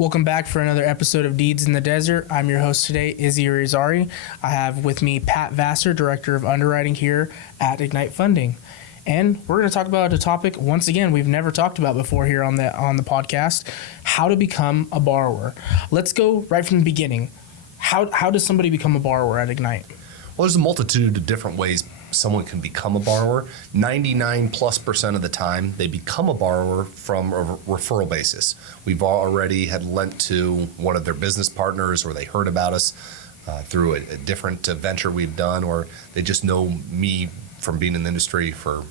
Welcome back for another episode of Deeds in the Desert. I'm your host today, Izzy Rizari. I have with me Pat Vassar, Director of Underwriting here at Ignite Funding. And we're going to talk about a topic, once again, we've never talked about before here on the podcast, how to become a borrower. Let's go right from the beginning. How does somebody become a borrower at Ignite? Well, there's a multitude of different ways someone can become a borrower. 99+% of the time, they become a borrower from a referral basis. We've already had lent to one of their business partners, or they heard about us through a different venture we've done, or they just know me from being in the industry for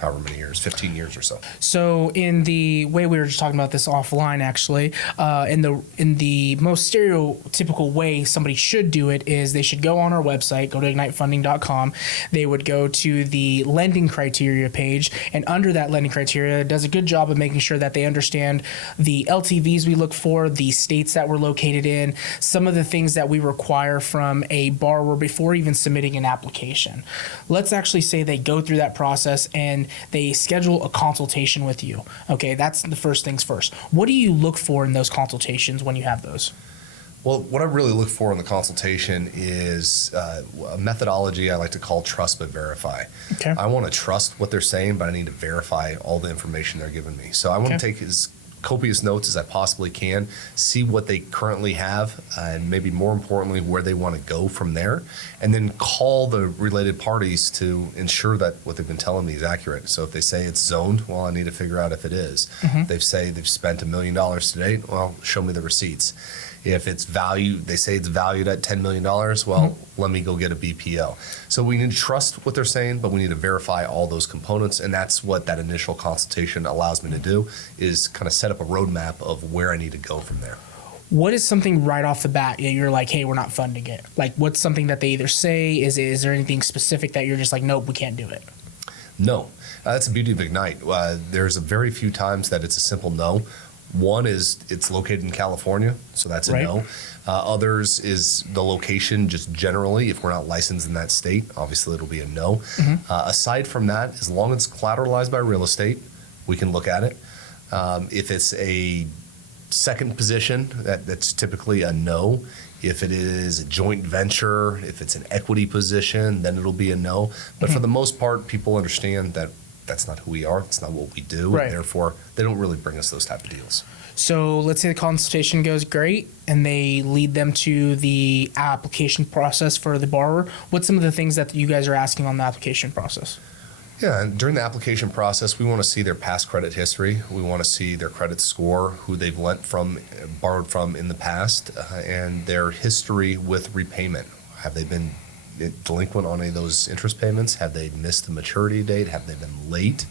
however many years, 15 years or so. So in the way we were just talking about this offline, actually, in the most stereotypical way somebody should do it is they should go on our website, go to ignitefunding.com. They would go to the lending criteria page, and under that lending criteria, it does a good job of making sure that they understand the LTVs we look for, the states that we're located in, some of the things that we require from a borrower before even submitting an application. Let's actually say they go through that process and they schedule a consultation with you. Okay, that's the first things first. What do you look for in those consultations when you have those? Well, what I really look for in the consultation is a methodology I like to call trust but verify. Okay. I want to trust what they're saying, but I need to verify all the information they're giving me. So I want to take as copious notes as I possibly can, see what they currently have, and maybe more importantly, where they want to go from there, and then call the related parties to ensure that what they've been telling me is accurate. So if they say it's zoned, well, I need to figure out if it is. If they say they've spent $1 million to date, well, show me the receipts. If it's valued, they say it's valued at $10 million, well, let me go get a BPO. So we need to trust what they're saying, but we need to verify all those components, and that's what that initial consultation allows me to do, is kind of set up a roadmap of where I need to go from there. What is something right off the bat that you're like, hey, we're not funding it? Like, what's something that they either say? Is there anything specific that you're just like, nope, we can't do it? No. That's the beauty of Ignite. There's a very few times that it's a simple no. One is it's located in California, so that's a no. Others is the location just generally. If we're not licensed in that state, obviously it'll be a no. Aside from that, as long as it's collateralized by real estate, we can look at it. If it's a second position, that's typically a no. If it is a joint venture, if it's an equity position, then it'll be a no. But for the most part, people understand that that's not who we are. It's not what we do. And therefore, they don't really bring us those type of deals. So let's say the consultation goes great and they lead them to the application process for the borrower. What's some of the things that you guys are asking on the application process? Yeah, and during the application process, we want to see their past credit history. We want to see their credit score, who they've borrowed from in the past, and their history with repayment. Have they been delinquent on any of those interest payments? Have they missed the maturity date? Have they been late?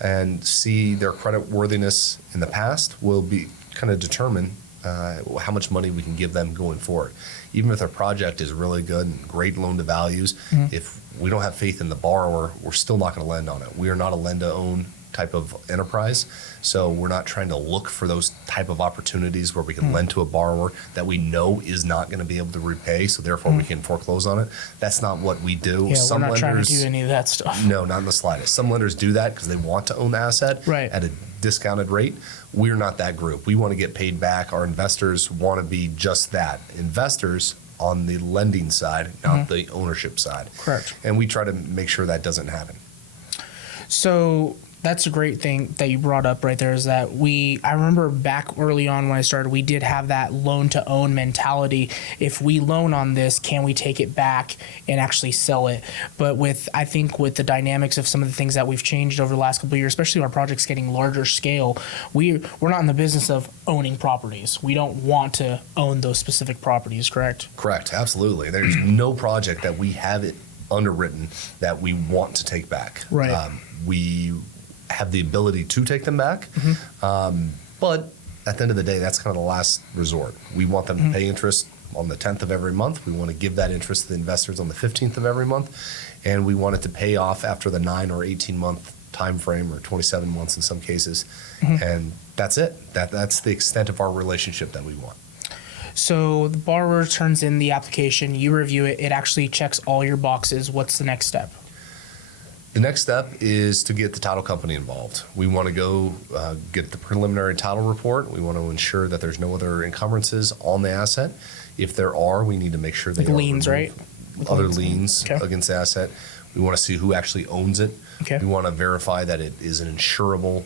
And see their credit worthiness in the past will be kind of determine how much money we can give them going forward. Even if their project is really good and great loan to values, if we don't have faith in the borrower, we're still not going to lend on it. We are not a lend to own type of enterprise, so we're not trying to look for those type of opportunities where we can lend to a borrower that we know is not going to be able to repay, so therefore we can foreclose on it. That's not what we do. Yeah, we're not trying to do any of that stuff. No, not in the slightest. Some lenders do that because they want to own the asset at a discounted rate. We're not that group. We want to get paid back. Our investors want to be just that, investors on the lending side, not the ownership side. Correct. And we try to make sure that doesn't happen. So that's a great thing that you brought up right there, is that I remember back early on when I started, we did have that loan to own mentality. If we loan on this, can we take it back and actually sell it? But I think with the dynamics of some of the things that we've changed over the last couple of years, especially our projects getting larger scale, we're not in the business of owning properties. We don't want to own those specific properties, correct? Correct, absolutely. There's no project that we have it underwritten that we want to take back. We have the ability to take them back, but at the end of the day, that's kind of the last resort. We want them to pay interest on the 10th of every month. We want to give that interest to the investors on the 15th of every month, and we want it to pay off after the 9 or 18 month time frame, or 27 months in some cases, and that's it. That's the extent of our relationship that we want. So the borrower turns in the application, you review it, it actually checks all your boxes. What's the next step? The next step is to get the title company involved. We want to go get the preliminary title report. We want to ensure that there's no other encumbrances on the asset. If there are, we need to make sure they Like liens, right? Other liens Okay. against the asset. We want to see who actually owns it. Okay. We want to verify that it is an insurable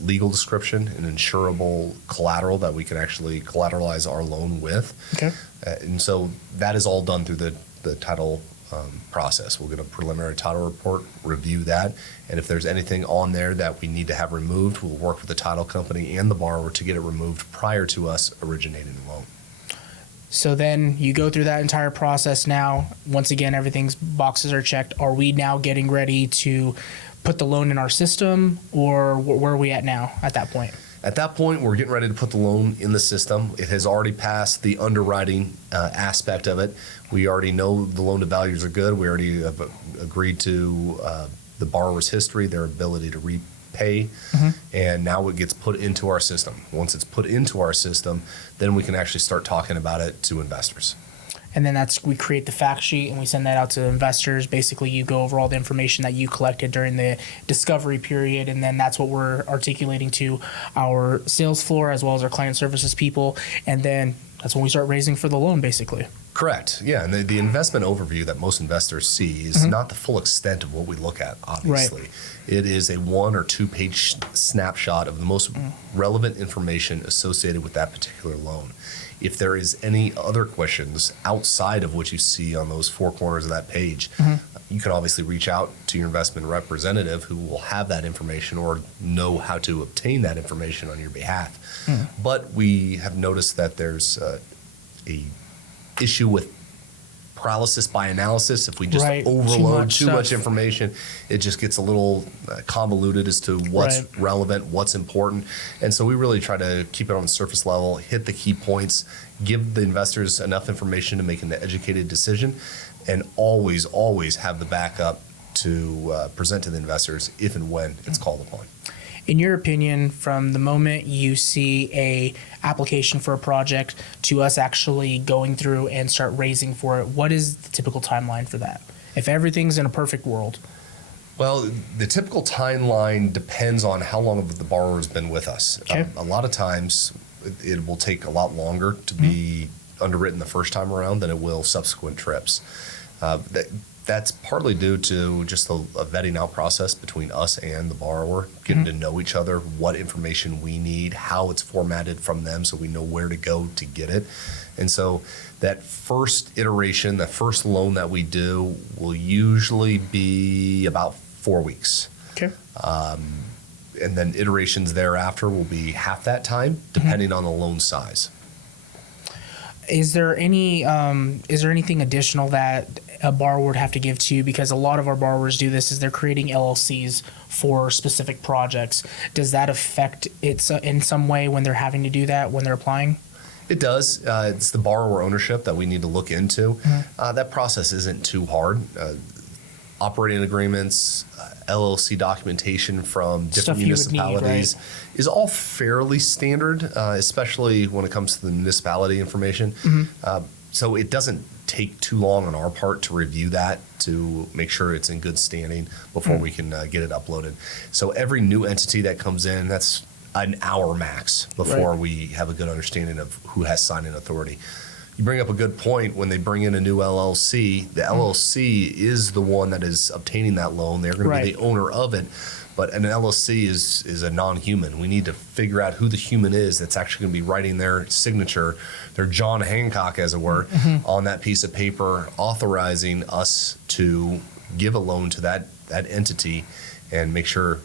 legal description, an insurable collateral that we can actually collateralize our loan with. Okay. And so that is all done through the title process. We'll get a preliminary title report, review that, and if there's anything on there that we need to have removed, we'll work with the title company and the borrower to get it removed prior to us originating the loan. So then you go through that entire process now. Once again, everything's boxes are checked. Are we now getting ready to put the loan in our system, or where are we at now at that point? At that point, we're getting ready to put the loan in the system. It has already passed the underwriting aspect of it. We already know the loan to values are good. We already have agreed to the borrower's history, their ability to repay, and now it gets put into our system. Once it's put into our system, then we can actually start talking about it to investors. And then we create the fact sheet and we send that out to investors. Basically, you go over all the information that you collected during the discovery period, and then that's what we're articulating to our sales floor as well as our client services people. And then that's when we start raising for the loan, basically. Correct. Yeah, and the investment overview that most investors see is not the full extent of what we look at, obviously. Right. It is a 1 or 2 page snapshot of the most relevant information associated with that particular loan. If there is any other questions outside of what you see on those 4 corners of that page, you can obviously reach out to your investment representative who will have that information or know how to obtain that information on your behalf. But we have noticed that there's a issue with paralysis by analysis. If we just Right. overload Too too much much stuff. information, it just gets a little convoluted as to what's Right. relevant, what's important. And so we really try to keep it on the surface level, hit the key points, give the investors enough information to make an educated decision, and always, always have the backup to present to the investors if and when it's called upon. In your opinion, from the moment you see a application for a project to us actually going through and start raising for it, what is the typical timeline for that? If everything's in a perfect world. Well, the typical timeline depends on how long the borrower has been with us. Okay. A lot of times, it will take a lot longer to be underwritten the first time around than it will subsequent trips. That's partly due to just a vetting out process between us and the borrower, getting to know each other, what information we need, how it's formatted from them so we know where to go to get it. And so that first iteration, that first loan that we do will usually be about 4 weeks. Okay. And then iterations thereafter will be half that time, depending on the loan size. Is there anything additional that a borrower would have to give to you? Because a lot of our borrowers do this, is they're creating LLCs for specific projects. Does that affect it in some way when they're having to do that when they're applying? It does. It's the borrower ownership that we need to look into. That process isn't too hard. Operating agreements, LLC documentation from Stuff different you would need, municipalities is all fairly standard, especially when it comes to the municipality information. So it doesn't take too long on our part to review that to make sure it's in good standing before we can get it uploaded. So every new entity that comes in, that's an hour max before Right. we have a good understanding of who has signing authority. You bring up a good point. When they bring in a new LLC, the LLC is the one that is obtaining that loan. They're going to be Right. the owner of it. But an LLC is a non-human. We need to figure out who the human is that's actually going to be writing their signature, their John Hancock, as it were, on that piece of paper, authorizing us to give a loan to that entity and make sure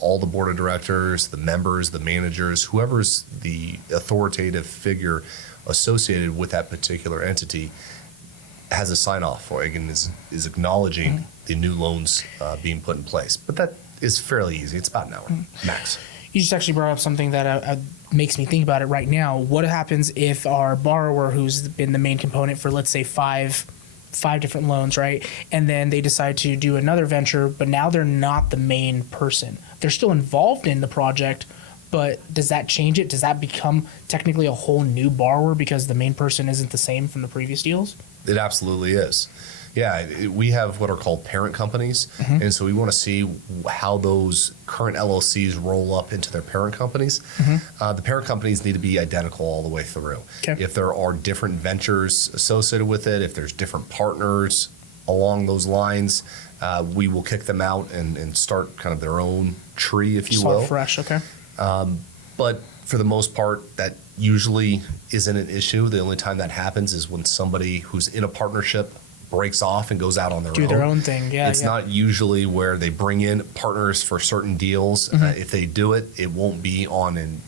all the board of directors, the members, the managers, whoever's the authoritative figure associated with that particular entity has a sign off or again is acknowledging the new loans being put in place. But that is fairly easy. It's about an hour max. You just actually brought up something that makes me think about it right now. What happens if our borrower, who's been the main component for, let's say, five different loans, right? And then they decide to do another venture, but now they're not the main person. They're still involved in the project, but does that change it? Does that become technically a whole new borrower because the main person isn't the same from the previous deals? It absolutely is. Yeah, we have what are called parent companies, and so we want to see how those current LLCs roll up into their parent companies. The parent companies need to be identical all the way through. Okay. If there are different ventures associated with it, if there's different partners along those lines, we will kick them out and start kind of their own tree, if you will. Start fresh, okay. But for the most part, that usually isn't an issue. The only time that happens is when somebody who's in a partnership breaks off and goes out on their own. Do their own thing, yeah. It's not usually where they bring in partners for certain deals. If they do it, it won't be on an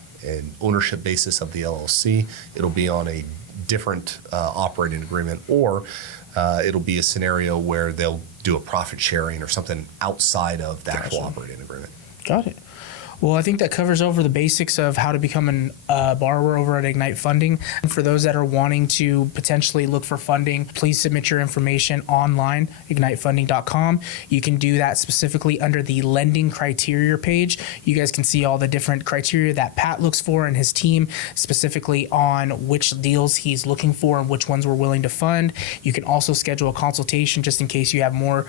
ownership basis of the LLC. It'll be on a different operating agreement, or it'll be a scenario where they'll do a profit sharing or something outside of the actual operating agreement. Got it. Well, I think that covers over the basics of how to become a borrower over at Ignite Funding. For those that are wanting to potentially look for funding, please submit your information online, ignitefunding.com. You can do that specifically under the lending criteria page. You guys can see all the different criteria that Pat looks for and his team, specifically on which deals he's looking for and which ones we're willing to fund. You can also schedule a consultation just in case you have more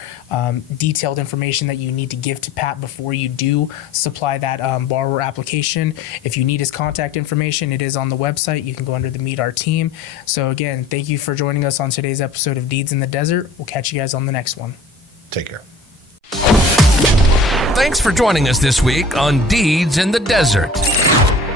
detailed information that you need to give to Pat before you do supply that borrower application. If you need his contact information, it is on the website. You can go under the Meet Our Team. So again, thank you for joining us on today's episode of Deeds in the Desert. We'll catch you guys on the next one. Take care. Thanks for joining us this week on Deeds in the Desert,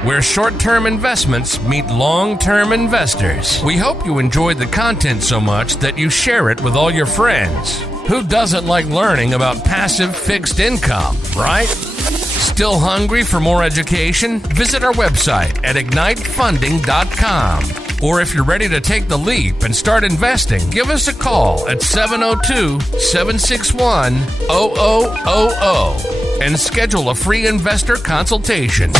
where short-term investments meet long-term investors. We hope you enjoyed the content so much that you share it with all your friends. Who doesn't like learning about passive fixed income, right? Still hungry for more education? Visit our website at ignitefunding.com. Or if you're ready to take the leap and start investing, give us a call at 702-761-0000 and schedule a free investor consultation.